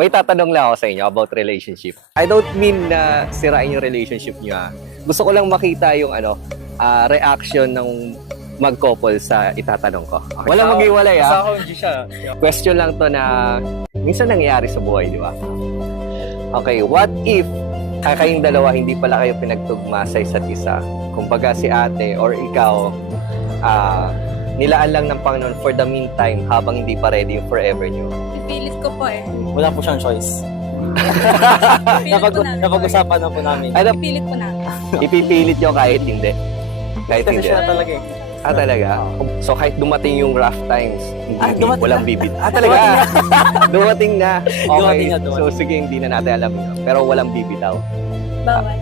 May tatanong lang ako sa inyo about relationship. I don't mean na sirain yung relationship niyo. Gusto ko lang makita yung reaction ng mag-couple sa itatanong ko. Okay. Walang mag-iwalay Sa ako, hindi siya. Question lang to na minsan nangyayari sa buhay, di ba? Okay, what if kayong dalawa hindi pala kayo pinagtugma sa isa't isa? Kumbaga si ate or ikaw, nilaan lang ng Panginoon for the meantime habang hindi pa ready yung forever nyo. Pipilit ko po eh. Wala po siyang choice. Pipilit ko na. Napag-usapan na po namin. Ano, Pipilit ko na. ipipilit nyo kahit hindi? Kahit Kasi hindi. siya talaga eh. Talaga? So kahit dumating yung rough times, walang bibit. Talaga? Dumating na. Okay. Dumating na. So sige, hindi na natin alam yun. Pero walang bibitaw. Bawal.